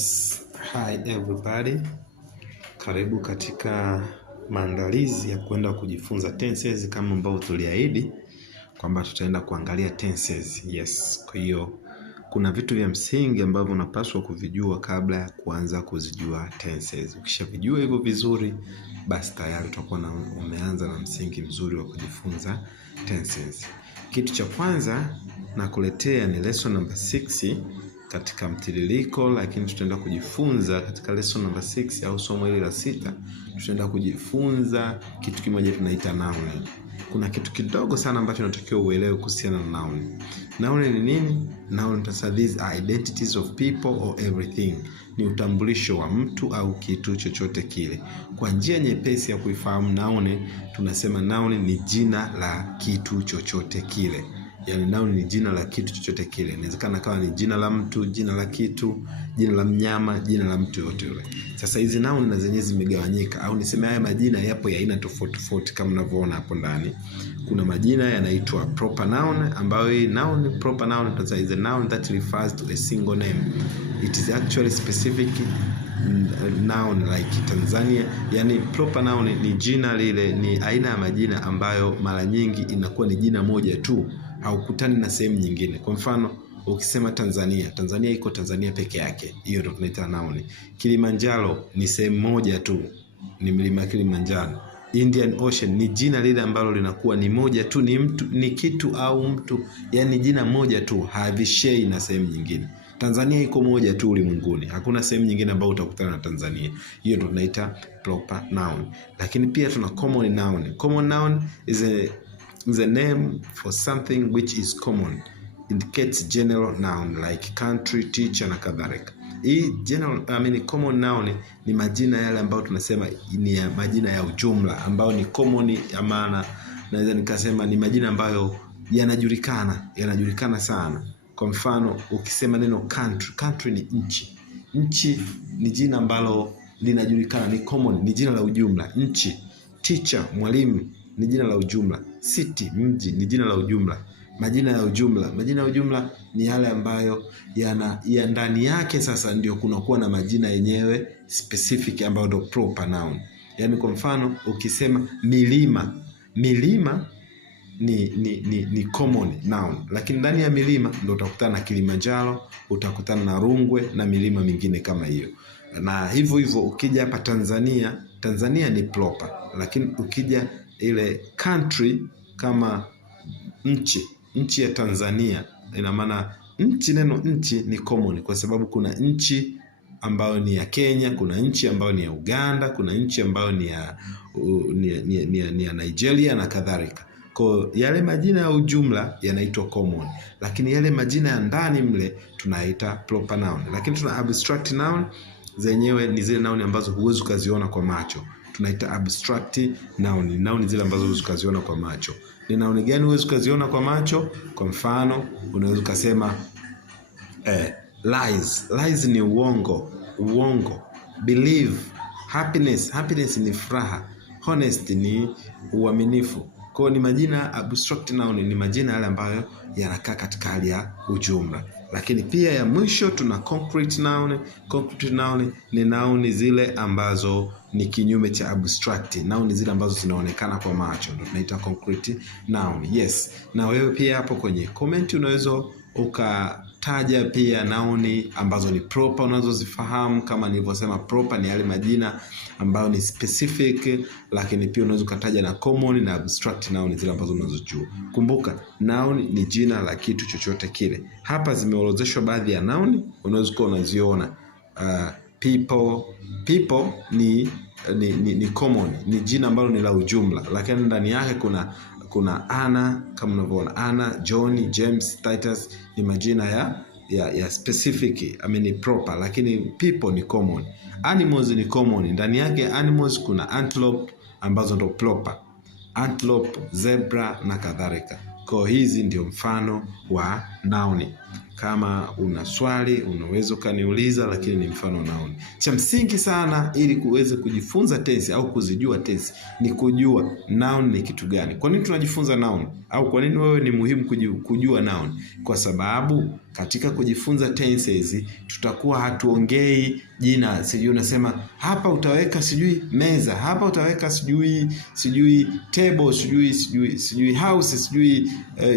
Yes, hi everybody. Karibu katika maandalizi ya kwenda kujifunza tenses kama ambavyo tuliahidi kwamba tutaenda kuangalia tenses. Yes, kwa hiyo kuna vitu vya msingi ambavyo unapaswa kuvijua kabla ya kuanza kuzijua tenses. Ukishavijua hivyo vizuri, basi tayari utakuwa umeanza na msingi mzuri wa kujifunza tenses. Kitu cha kwanza nakuletea ni lesson number 6 katika mtiririko, lakini tutaenda kujifunza katika lesson number 6 au somo hili la 6 tutaenda kujifunza kitu kimoja tunaita noun. Kuna kitu kidogo sana ambacho unatakiwa uelewe kuhusiana na noun. Noun ni nini? Noun these are identities of people or everything. Ni utambulisho wa mtu au kitu chochote kile. Kwa njia nyepesi ya kuifahamu noun, tunasema noun ni jina la kitu chochote kile. Yani noun ni jina la kitu chochote kile. Inawezekana kama ni jina la mtu, jina la kitu, jina la mnyama, jina la mtu yote yule. Sasa hizi noun na zenyewe zimegawanyika, au niseme haya majina yapo ya aina tofauti tofauti kama unavyoona hapo ndani. Kuna majina yanaitwa proper noun, ambayo hii noun, proper noun is a noun that refers to a single name. It is actually specific noun like Tanzania. Yani proper noun ni jina lile, ni aina ya majina ambayo mara nyingi inakuwa ni jina moja tu, haukutani na sehemu nyingine. Kwa mfano, ukisema Tanzania, Tanzania iko Tanzania peke yake. Hiyo ndio tunaita noun. Kilimanjaro ni sehemu moja tu, ni mlima Kilimanjaro. Indian Ocean ni jina lile ambalo linakuwa ni moja tu, ni mtu, ni kitu au mtu, yani jina moja tu, havishei na sehemu nyingine. Tanzania iko moja tu ulimwenguni, hakuna sehemu nyingine ambayo utakutana na Tanzania. Hiyo ndio tunaita proper noun. Lakini pia tuna common noun. Common noun is a name for something which is common, indicates general noun like country, teacher na kadhalika. Hii common noun ni majina yale ambayo tunasema ni ya majina ya ujumla ambayo ni common, ya maana naweza nikasema ni majina ambayo yanajulikana sana. Kwa mfano, ukisema neno country, country ni nchi. Nchi ni jina ambalo linajulikana, ni common, ni jina la ujumla. Nchi. Teacher, mwalimu, ni jina la ujumla. City, mji, ni jina la ujumla. Majina ya ujumla. Majina ya ujumla ni yale ambayo ya ndani yake sasa ndio kunakuwa na majina yenyewe specific ambayo ndio proper noun. Yani kwa mfano, ukisema milima, milima ni common noun, lakini ndani ya milima ndio utakutana na Kilimanjaro, utakutana na Rungwe na milima mingine kama hiyo. Na hivyo hivyo ukija hapa Tanzania, Tanzania ni proper, lakini ukija ile country kama nchi ya Tanzania, ina maana neno nchi ni common kwa sababu kuna nchi ambayo ni ya Kenya, kuna nchi ambayo ni ya Uganda, kuna nchi ambayo ni ya Nigeria na kadhalika. Kwa yale majina ya ujumla yanaitwa common, lakini yale majina ya ndani mle tunaita proper noun. Lakini tuna abstract noun, zenyewe ni zile noun ambazo huwezi kuziona kwa macho. Tunaita abstract noun. Noun zile ambazo huwezi kuziona kwa macho. Ni noun gani huwezi kuziona kwa macho? Kwa mfano, unaweza kusema lies. Lies ni uongo. Believe, happiness ni furaha. Honest ni uaminifu. Kwa ni majina abstract noun, ni majina yale ambayo yanakaa katika hali ya ujumla. Lakini pia ya mwisho tuna concrete noun. Concrete noun ni noun zile ambazo ni kinyume cha abstract. Noun zile ambazo zinaonekana kwa macho ndio tunaita concrete noun. Yes. Na wewe pia hapo kwenye comment unaweza ukataja pia noun ambazo ni proper unazozifahamu. Kama nilivyosema, proper ni yale majina ambayo ni specific, lakini pia unaweza ukataja na common na abstract noun zile ambazo unazojua. Kumbuka, noun ni jina la kitu chochote kile. Hapa zimeorodheshwa baadhi ya noun, unaweza kuwa unaziona. People ni common, ni jina ambalo ni la ujumla, lakini ndani yake kuna Anna, kama unavyoona Anna, John, James, Titus ni majina ya specific, proper, lakini people ni common. Animals ni common, ndani yake animals kuna antelope ambazo ndo proper. Antelope, zebra na kadhalika. Kwa hizi ndio mfano wa noun. Kama una swali unaweza kaniuliza, lakini ni mfano noun. Cha msingi sana ili kuweze kujifunza tense au kuzijua tense ni kujua noun ni kitu gani. Kwa nini tunajifunza noun? Au kwa nini wewe ni muhimu kujua noun? Kwa sababu katika kujifunza tenses tutakuwa hatuongei jina, sijui unasema hapa utaweka sijui meza, hapa utaweka sijui table, sijui house, sijui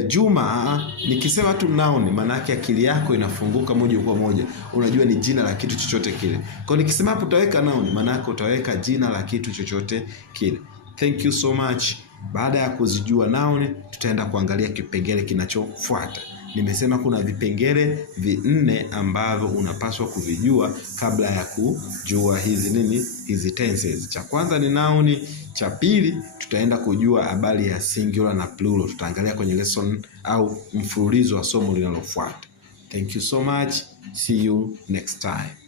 Juma. Nikisema tu noun maana yake akili yako inafunguka moja kwa moja, unajua ni jina la kitu chochote kile. Kwa nikisema hapo utaweka noun maana yake utaweka jina la kitu chochote kile. Thank you so much. Baada ya kuzijua noun, tutaenda kuangalia kipengele kinachofuata. Nimesema kuna vipengele 4 ambavyo unapaswa kuvijua kabla ya kujua hizi tenses. Cha kwanza ni noun, cha pili tutaenda kujua habari ya singular na plural. Tutaangalia kwenye lesson au mfululizo wa somo linalofuata. Thank you so much. See you next time.